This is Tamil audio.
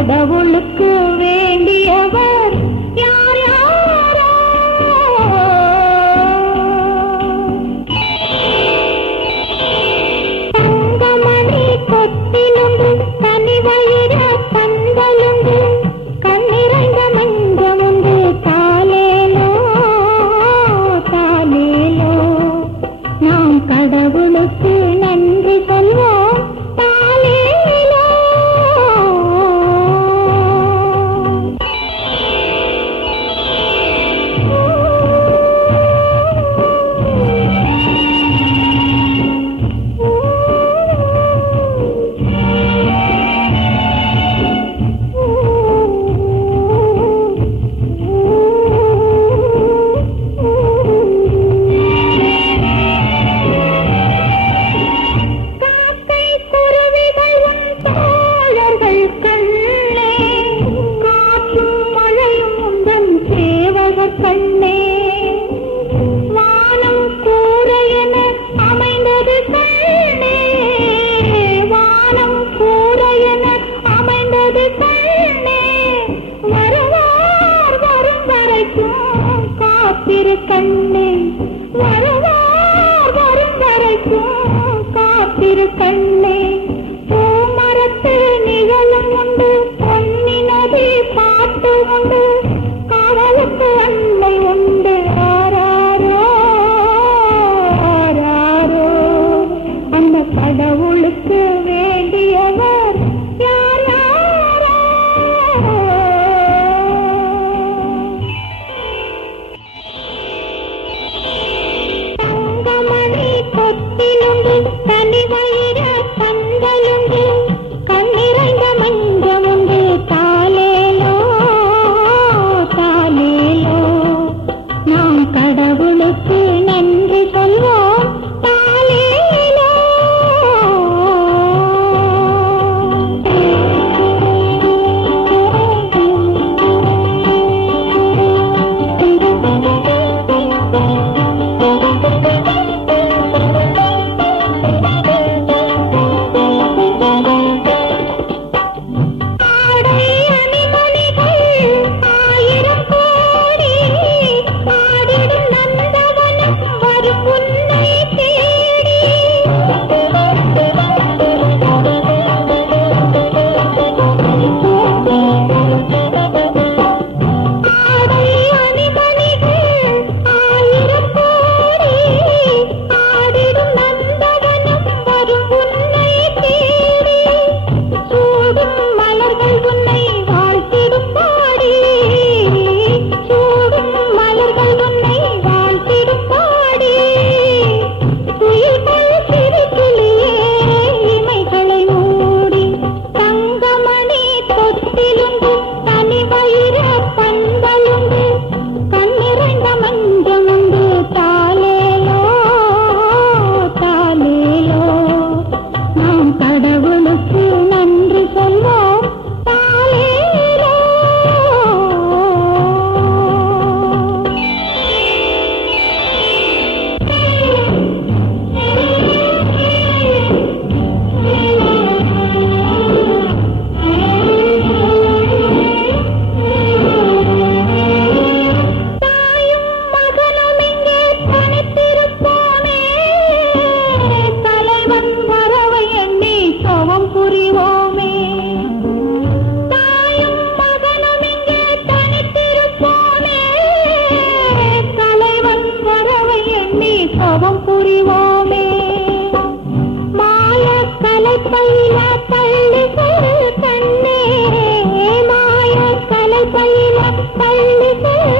கடவுளுக்கு வேண்டியவர் யார் யாரோ. தங்கமணி கொத்திலுண்டு தனி வயிற பந்தலுண்டு கண்ணிறைந்த மஞ்சமுண்டு தாலேலோ தாலேலோ. நாம் கடவுளுக்கு நன்றி சொல்வோம் தாலேலோ. கண்ணே வானம் கூரையென அமைந்தது கண்ணே, வானம் கூரையென அமைந்தது கண்ணே. வருவார் வரும் வரைக்கும் காத்திரு கண்ணே, வருவார் வரும் வரைக்கும் காத்திரு கண்ணே. பூமரத்து நிழலும் உண்டு பொன்னி நதி பாட்டு உண்டு காவலுக்கு அன்னை உண்டு ஆராரோ ஆராரோ. அந்த கடவுளுக்கு வேண்டியவர் யார் யாரோ. தங்கமணி கொத்திலுண்டு தனி வயிற பந்தலுண்டு கண்ணிறைந்த மஞ்சமுண்டு தாலேலோ தாலேலோ. நாம் கடவுளுக்கு நன்றி சொல்வோம் தாலேலோ. ஆடை அணிமணிகள் ஆயிரம் கோடி ஆடிடும் நந்தவனம் வரும் உன்னை தேடி. ஆடை அணிமணிகள் ஆயிரம் கோடி ஆடிடும் நந்தவனம் வரும் உன்னை தேடி. சூடும் மலர்கள் உன்னை வாழ்த்திடும் பாடி, சூடும் மலர்கள் உன்னை வாழ்த்திடும் பாடி. துயில்கள் சிரிக்கிலேயே இமைகளை மூடி தங்கமணி தொட்டிலுண்டு தனி வயிற பந்தலுண்டு கண்ணிறைந்த மஞ்சமுண்டு தாலேலோ தாலேலோ. நாம் கடவுளுக்கு நன்றி சொல்வோம் தாலேலோ. தாயும் மகனும் இங்கே தனித்திருப்போமே, தலைவன் வரவை எண்ணி சோகம் புரிவோமே. தாயும் மகனும் இங்கே தனித்திருப்போமே, தலைவன் வரவை எண்ணி சோகம் புரிவோமே. மாய கலைப்பையில தள்ளி செல் கண்ணே, மாய கலைப்பையில தள்ளி செல்